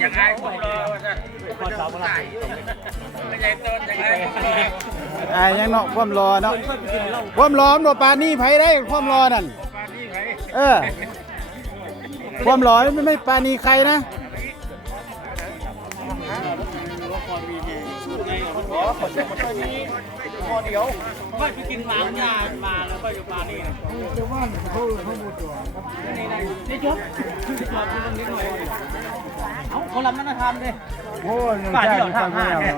อย่างไรผมรอว่าจะไม่ใช่ต้นอย่างไรผมรออ่ายังเนาะความรอเนาะความรอมันบ่ปานนี้ไผได้ความรอนั่นปานี่ไงเออความรอไม่ไม่ปานนี้ใครนะค่อยไปกินหมาหญ้ามาแล้วก็อยู่ปานี่นะนี่จบจบตรงนี้หน่อย เอาเขาลำนั้นทำเลยโอ้ยป่าที่เราทำห้าแค่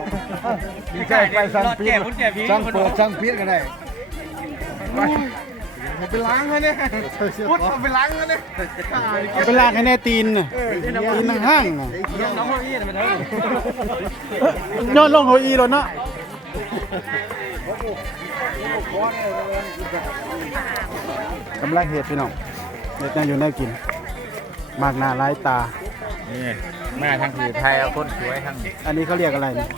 ใช่ไปสั่งปิดแก่คุณแก่พี่สั่งเปิดสั่งปิดก็ได้ไปล้างเขาเนี่ยพุทธเอาไปล้างเขาเนี่ยเอาไปลากให้แน่ตีนน่ะตีนทางห้างน่ะน้องพ่อพี่มันเถอะเอ้ยย้อนลงโหอีแล้วเนาะกำลังเห็ดพี่น้องเห็ดยังอยู่ในกิน มากหน้าหลายตา นี่แม่ทั้งผีไทยแล้วคนสวยทั้งอันนี้เขาเรียกอะไรเนี่ย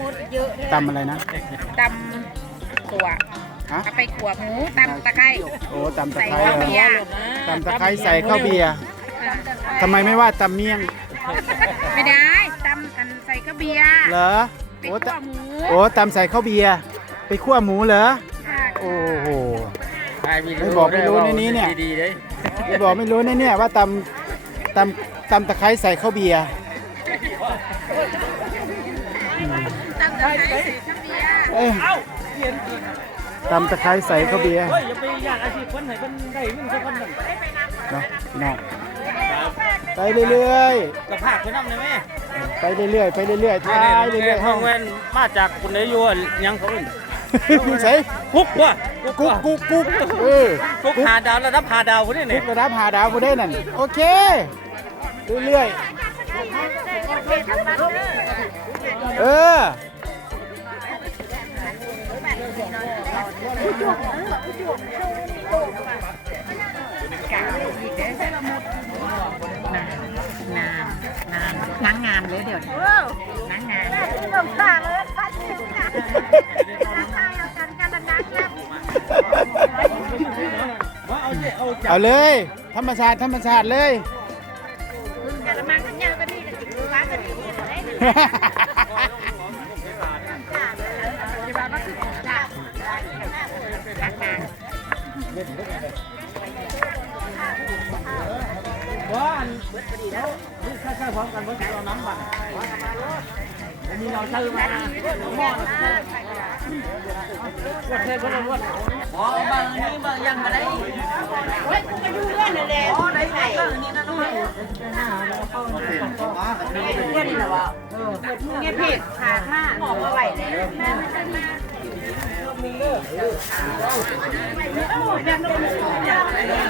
มดเยอะเลยตำอะไรนะตำขัวฮะเอาไปขัวหมูตำตะไคร้โอ้ตำตะใส่ไคร้ข้าวเหรอเบียร์ตำตะไคร้ใส่ข้าวเบียร์ทำไมไม่ว่าตำเมี่ยงไม่ได้ตำอันใส่ข้าวเบียร์เหรอไปโอ้ขัตะวหมูโอ้ตำใส่ข้าวเบียร์ไปคั่วหมูเหรอค่ะโอ้โห ถ่ายวีดีไม่โอบอกไม่รู้ในนี้เนี่ย ดีๆเลยไม่บอกไม่รู้แน่เนี่ยว่าตำตำ ตำตะไคร้ใส่ข้าวเบียร์ตำตะไคร้ใส่ข้าวเบียร์เอ้ยตำตะไคร้ใส่ข้าวเบียร์เฮ้ยอย่าไปอยากอาชีพคนไหนคนได้เงินสักคนหนึ่งเนาะพี่น้องไปเรื่อยกับภาคไปนั่งเลยไหมๆไปเรื่อยๆไปเรื่อยๆทายเรื่อยๆห้ห้อองงเว้นมาจากคนไหนอยู่อะยังเขาอื่นอยู่ใส่กุ๊กว่ะกุ๊กกุ๊กกุ๊กเออกุ๊กหาดาวระดับหาดาวคนนี้กุ๊เนี่ยกระดับหาดาวบ่ได้นั่นโอเค เรื่อยๆ เอองามงามนางงามเลยเดี๋ยวนางงามลงตาเลยพัดถึงนะนางเอากันกันนางงามเอาเลย ธรรมชาติธรรมชาติเลย กระมังขันยาวก็ดีแต่จิ๋วร้านก็ดีเลยจะมาบ้านคือจ้านางงามว่าอั นนี่ใช่พร้อมกันว่าจะเอาน้ำบัตรมีเราซื้อมาหม้อวัดเทพก็เลยวัดอ๋อบางนี้บางยังมาได้เฮ้ยมาดูเรื่องนั่นแหละอ๋อได้ไงนี่นะน้องเรื่องนี้เหรอวะเงี้ยผิดขาดมากออกมาไหวเลยสวยเลย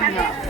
ขาเบรก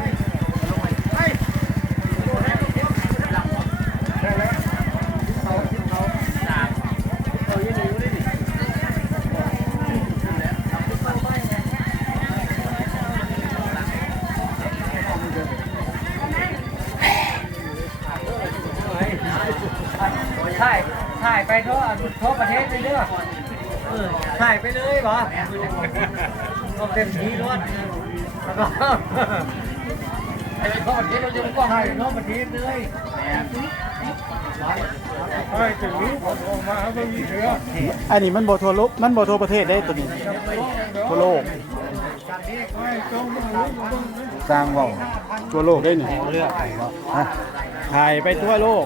ไปทั่วทั่วประเทศเลยเด้อเออถ่ายไปเลยบอก็เต็มที่รวดแล้วก็ไอ้ทั่วประเทศเราจะก็ถ่ายทั่วประเทศเลยเฮ้ถึงนี้ผมออกมาเพิ่งมีเชื้ออันนี้มันบ่ทั่วโลกมันบ่ทั่วประเทศได้ตัวนี้ทั่วโลกสร้างว้าทั่วโลกได้นี่ฮะถ่ายไปทั่วโลก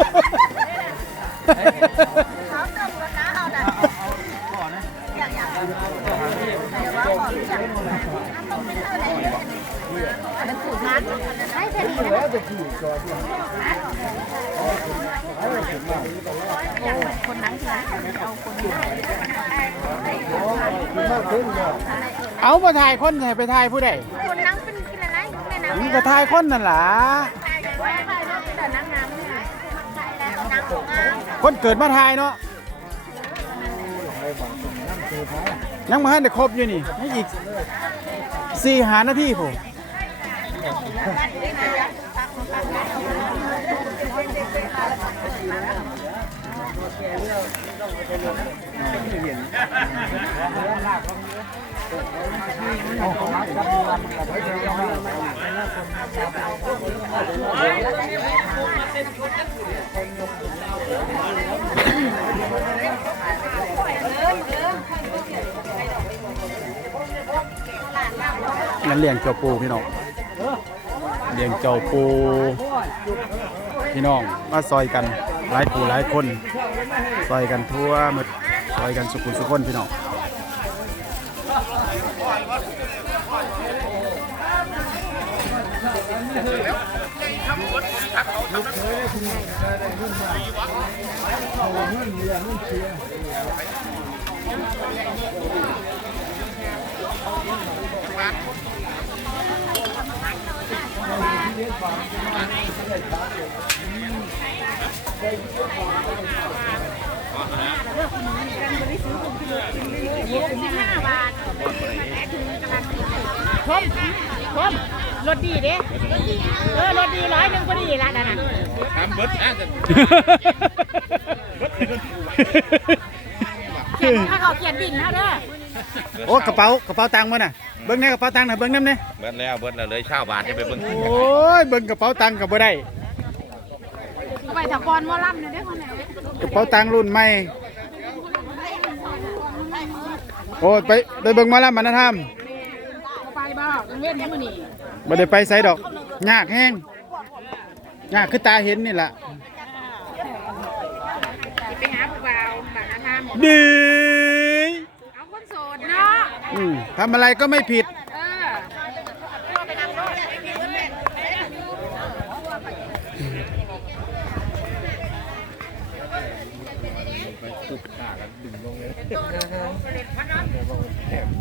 อย่างอย่างเดี๋ยวว่าขอรู้จักมันสูตรนัดให้เสร็จแล้วจะขี่จอดอยู่อย่างเหมือนคนนั้นใช่ไหมเอาคนนี้คือมากขึ้นเนี่ยเอามาถ่ายคนให้ไปถ่ายผู้ใดคนนั้นเป็นกินอะไรแม่น้ำนี่ก็ถ่ายคนนั่นล่ะไว้ไว้แล้วแต่น้ำน้ำนี่น้ำของน้ำคนเกิดมาถ่ายเนาะ ยังมาให้ได้ครบอยู่นี่ให้อีกสี่หานาทีผมันเลี้ยงเจ้าปูพี่น้องเลี้ยงเจ้าปูพี่น้องมาซอยกันหลายปูหลายคนซอยกันทั่วหมดซอยกันสุขุมสุขคนพี่น้อง ชมชมรถดีเด้เออรถดีร้อยหนึ่งก็ดีละนั่นน่ะเขียนถ้าเขาเขียนดิ่งนะเด้อ โอ้กระเป๋ากระเป๋าตังค์มาน่ะเบิ้งในกระเป๋าตังค์น่ะเบิ้งน้ำเนี่ยเบิดแล้วเบิดแล้วเลยเช่าบาทจะไปเบิ่งโอ้ยเบิ้งกระเป๋าตังค์ก็บ่ได้ไปถากรมอลำเนี่ยได้คนไหนกระเป๋าตังค์รุ่นใหม่โอ้ยไปไปเบิ่งหมาแล้วมันนะทำไปบ้าเว้นยังมือนี่บ่ได้ไปไสดอกยากแห้งยากคือตาเห็นนี่ล่ะไปหาผู้บ่าวแบบนั้นนะหมด ดี เอาคนโสดเนาะ อืมทำอะไรก็ไม่ผิดเออไปนั่งรถ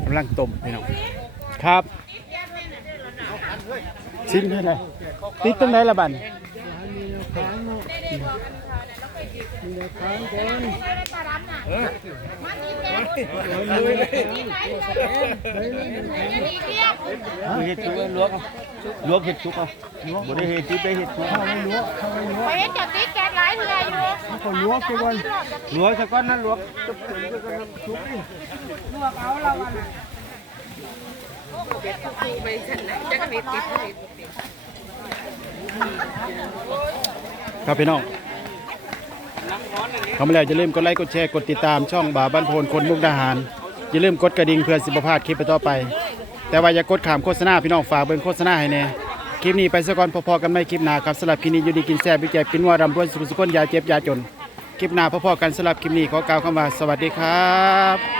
กำลังต้มพี่น้องครับชิ้นเท่าไหร่ติดตรงไหนละบัน เห็ดชุกลวกลวกเห็ดชุกอะบ่ได้เห็ดที่ไปเห็ดชุกไปเห็นจับติ๊กแก๊สไลฟ์เพื่ออยู่ก็ลวกซะก่อนลวกซะก่อนนะลวกครับพี่น้อง เขามาแล้วอย่าลืมกดไลค์กดแชร์กดติดตามช่องบ่าวบ้านโพนคนมุกดาหารอย่าลืมกดกระดิ่งเพื่อสิบพลาดคลิปไปต่อไป แต่ว่าอย่ากดขามโฆษณาพี่น้องฝากเบิ่งโฆษณาให้แน่คลิปนี้ไปซะก่อนพอๆกันไม่คลิปหน้าครับสำหรับคลิปนี้อยู่ดีกินแซ่บวิจัยกินว่ารำรวยสุขสุขคนยาเจ็บยาจน คลิปหน้าพอๆกันสำหรับคลิปนี้ขอกล่าวคำว่าสวัสดีครับ